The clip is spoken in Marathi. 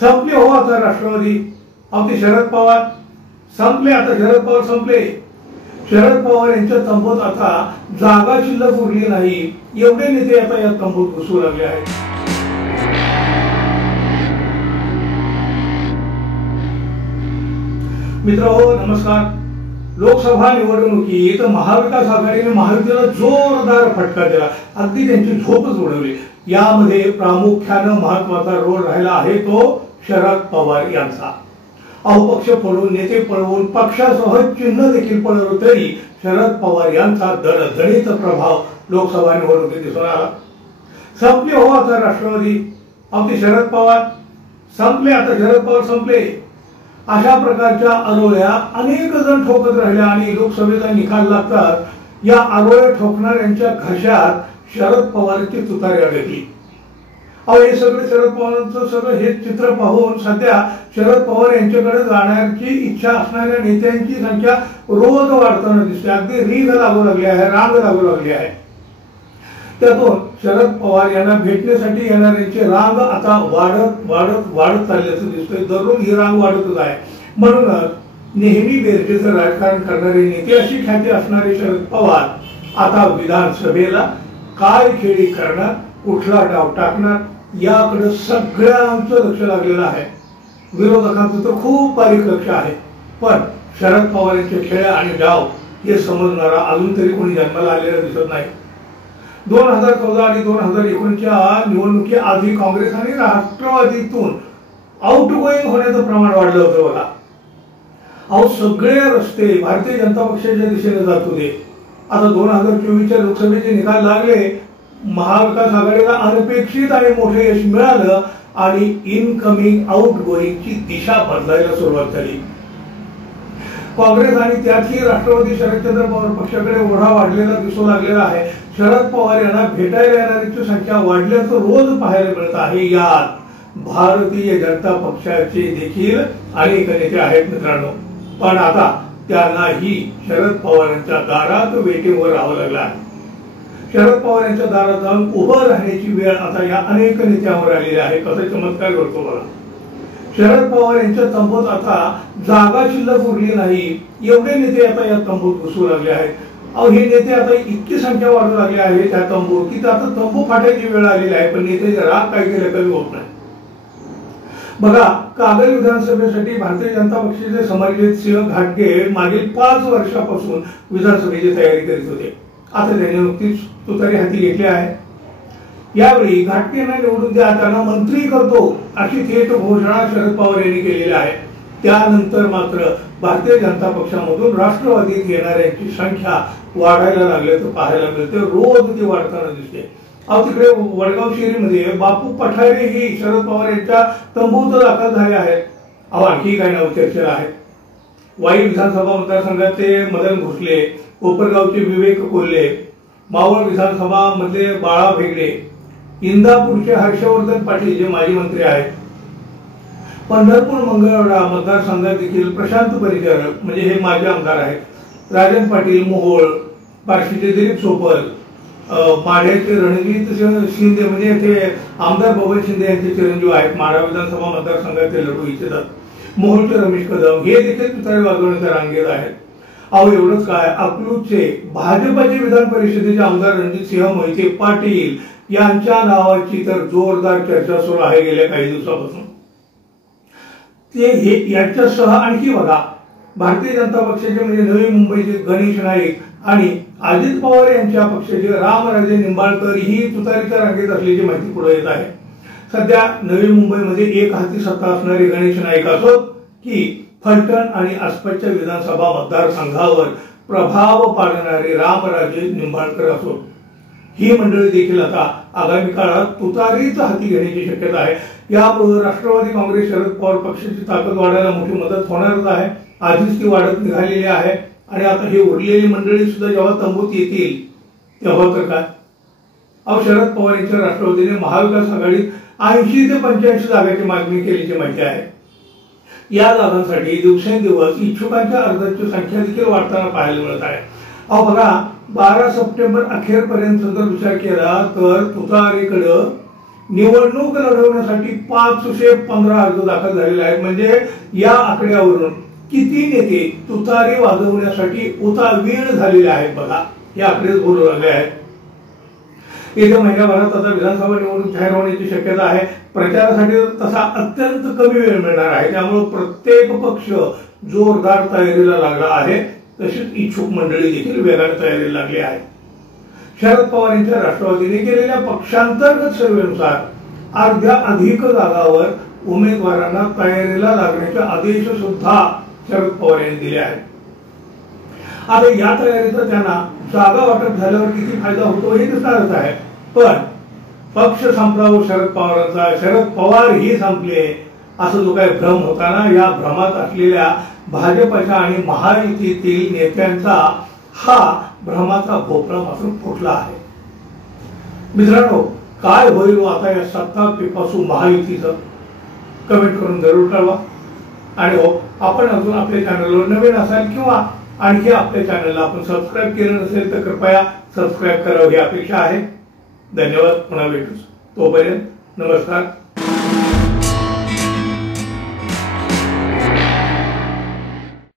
संपले हो आता राष्ट्रवादी. अगदी शरद पवार संपले. आता शरद पवार संपले. शरद पवार यांच्या तंबूत आता जागा शिल्लक उरली नाही. एवढे नेते आता या तंबूत घुसू लागले आहेत. मित्रहो नमस्कार. लोकसभा निवडणुकीत महाविकास आघाडीने महायुतीला जोरदार फटका दिला. अगदी त्यांची झोपच उडवली. यामध्ये प्रामुख्याने महत्वाचा रोल राहिला आहे तो शरद पवार यांचा. अपक्ष पळून नेते पळवून पक्षासह चिन्ह देखील पळवलं तरी शरद पवार यांचा दणदणीत प्रभाव लोकसभा निवडणुकीत दिसून आला. संपले हो आता राष्ट्रवादी. अगदी शरद पवार संपले. आता शरद पवार संपले. अशा प्रकारच्या आरोळ्या अनेक जण ठोकत राहिल्या आणि लोकसभेचा निकाल लागतात या आरोळ्या ठोकणाऱ्यांच्या घशात शरद पवारची तुतारी अडकली. हे सगळे शरद पवारांचं सगळं हे चित्र पाहून सध्या शरद पवार यांच्याकडे जाण्याची इच्छा असणाऱ्या नेत्यांची संख्या रोज वाढताना दिसते. अगदी रीग लागू लागली आहे, रांग लागू लागली आहे. त्यातून शरद पवार यांना भेटण्यासाठी येणाऱ्यांची रांग आता वाढत वाढत वाढत चालल्याचं दिसतंय. दररोज ही रांग वाढतच आहे. म्हणूनच नेहमी बेरजेचं राजकारण करणारे नेते अशी ख्याती असणारे शरद पवार आता विधानसभेला काय खेळी करणार, कुठला डाव टाकणार याकडे सगळ्यांचं लक्ष लागलेलं आहे. विरोधकांचं तर खूप बारीक लक्ष आहे. पण शरद पवार यांचे खेळ आणि डाव हे समजणारा अजून तरी कोणी जन्माला आलेला दिसत नाही. 2014 आणि 2019च्या निवडणुकीआधी काँग्रेस आणि राष्ट्रवादीतून आउट गोईंग होण्याचं प्रमाण वाढलं होतं बघा. सगळे रस्ते भारतीय जनता पक्षाच्या दिशेने जात होते. आता 2024च्या लोकसभेचे निकाल लागले. महाविकास आघाडीला अनपेक्षित आणि मोठे यश मिळालं आणि इनकमिंग आउट गोईंगची दिशा बदलायला सुरुवात झाली. काँग्रेस आणि त्यातही राष्ट्रवादी शरदचंद्र पवार पक्षाकडे ओढा वाढलेला दिसू लागलेला आहे. शरद पवार यांना भेटायला येणाऱ्यांची संख्या वाढल्याचं रोज पाहायला मिळत आहे. यात भारतीय जनता पक्षाचे देखील अनेक नेते आहेत मित्रांनो. पण आता त्यांनाही शरद पवारांच्या दारात वेटिंगवर राहावं लागलं आहे. शरद पवार यांच्या दारात जाऊन उभं राहण्याची वेळ आता या अनेक नेत्यांवर आलेली आहे. कसा चमत्कार घडतो बघा. शरद पवार यांच्या तंबूत आता जागा शिल्लक उरली नाही. एवढे नेते आता या तंबूत घुसू लागले आहेत. हे नेते आता इतकी संख्या वाढू लागली आहे त्या तंबूत की आता तंबू फाटायची वेळ आलेली आहे. पण नेते राग काय केलं कमी होत नाही. बघा, कागल विधानसभेसाठी भारतीय जनता पक्षाचे समरजित सिंह घाटगे मागील 5 वर्षापासून विधानसभेची तयारी करीत होते. आता त्यांनी नुकतीच तुतारी हाती घेतली आहे. यावेळी घाटगेंना निवडून द्या, त्यांना मंत्री करतो अशी थेट घोषणा शरद पवार यांनी केलेली आहे. त्यानंतर मात्र भारतीय जनता पक्षामधून राष्ट्रवादीत येणाऱ्यांची संख्या वाढायला लागल्याचं पाहायला मिळते. रोज ती वाढताना दिसते. तिकडे वडगाव शेरीमध्ये बापू पठारे ही शरद पवार यांच्या तंबूत दाखल झाले आहेत. आणखी काही नाव चर्चेला आहेत. वाई विधानसभा मतदारसंघाचे मदन भोसले, कोपरगावचे विवेक कोल्हे, मावळ विधानसभा मधले बाळा भेगडे, इंदापूरचे हर्षवर्धन पाटील जे माजी मंत्री आहेत, पंढरपूर मंगळवेढा मतदारसंघात देखील प्रशांत परिचारक म्हणजे हे माजी आमदार आहेत, राजन पाटील मोहोळ, बार्शीचे दिलीप सोपल, माढ्याचे रणजित शिंदे म्हणजे ते आमदार बबन शिंदे यांचे चिरंजीव आहेत. माढा विधानसभा मतदारसंघाचे लढू इच्छितात. मोहोळचे रमेश कदम हे देखील तुतारी वाजवण्याच्या रांगेत आहेत. एवढंच काय, अकलूजचे भाजपचे विधान परिषदेचे आमदार रणजित सिंह मोहिते पाटील यांच्या नावाची तर जोरदार चर्चा सुरू आहे गेल्या काही दिवसापासून. ते यांच्यासह आणखी बघा, भारतीय जनता पक्षाचे म्हणजे नवी मुंबईचे गणेश नाईक आणि अजित पवार यांच्या पक्षाचे रामराजे निंबाळकर ही तुतारीच्या रांगेत असल्याची माहिती पुढे येत आहे. सध्या नवी मुंबईमध्ये एक हाती सत्ता असणारे गणेश नाईक असोत की फलटण आणि आसपासच्या विधानसभा मतदारसंघावर प्रभाव पाडणारे रामराजे निंबाळकर असोत, ही मंडळी देखील आता आगामी काळात तुतारीच हाती घेण्याची शक्यता आहे. यामुळे राष्ट्रवादी काँग्रेस शरद पवार पक्षाची ताकद वाढायला मोठी मदत होणारच आहे. आधीच ती वाढत निघालेली आहे आणि आता ही उरलेली मंडळी सुद्धा जेव्हा तंबूत येतील तेव्हा तर काय, शरद पवार यांच्या राष्ट्रवादीने महाविकास आघाडीत 80 ते 85 जागांची मागणी केल्याची माहिती आहे. या जागांसाठी दिवसेंदिवस इच्छुकांच्या अर्जाची संख्या देखील वाढताना पाहायला मिळत आहे. बघा, 12 सप्टेंबर अखेरपर्यंत जर विचार केला तर तुतारीकडे निवडणूक लढवण्यासाठी 515 अर्ज दाखल झालेले आहेत. म्हणजे या आकड्यावरून किती नेते तुतारी वाजवण्यासाठी उतावीळ झालेले आहेत बघा. हे आकडेच बोलू लागले आहेत. येत्या महिन्याभरात आता विधानसभा निवडणूक जाहीर होण्याची शक्यता आहे. प्रचारासाठी तसा अत्यंत कमी वेळ मिळणार आहे. त्यामुळे प्रत्येक पक्ष जोरदार तयारीला लागला आहे. तशीच इच्छुक मंडळी देखील वेगाने तयारीला लागली आहे. शरद पवार यांच्या राष्ट्रवादीने केलेल्या पक्षांतर्गत सर्वेनुसार अर्ध्या अधिक जागावर उमेदवारांना तयारीला लागण्याचे आदेश सुद्धा शरद पवार यांनी दिले आहेत. आता या तयारीचा त्यांना जागा वाटप झाल्यावर किती फायदा होतो हे दिसणारच आहे. पण पक्ष संपला शरद पवारांचा, शरद पवार ही संपले असं जो काही भ्रम होता ना, या भ्रमात असलेल्या भाजपच्या आणि महायुतीतील नेत्यांचा हा भ्रमाचा भोपळा मात्र फुटला आहे. मित्रांनो, काय होईल आता या सत्ता पिपासू महायुतीचं कमेंट करून जरूर कळवा. आणि हो, आपण अजून आपल्या चॅनलवर नवीन असाल किंवा आणखी आपल्या चॅनलला आपण सबस्क्राईब केलं नसेल तर कृपया सबस्क्राईब करावं ही अपेक्षा आहे. धन्यवाद. पुन्हा भेटूच. तोपर्यंत नमस्कार.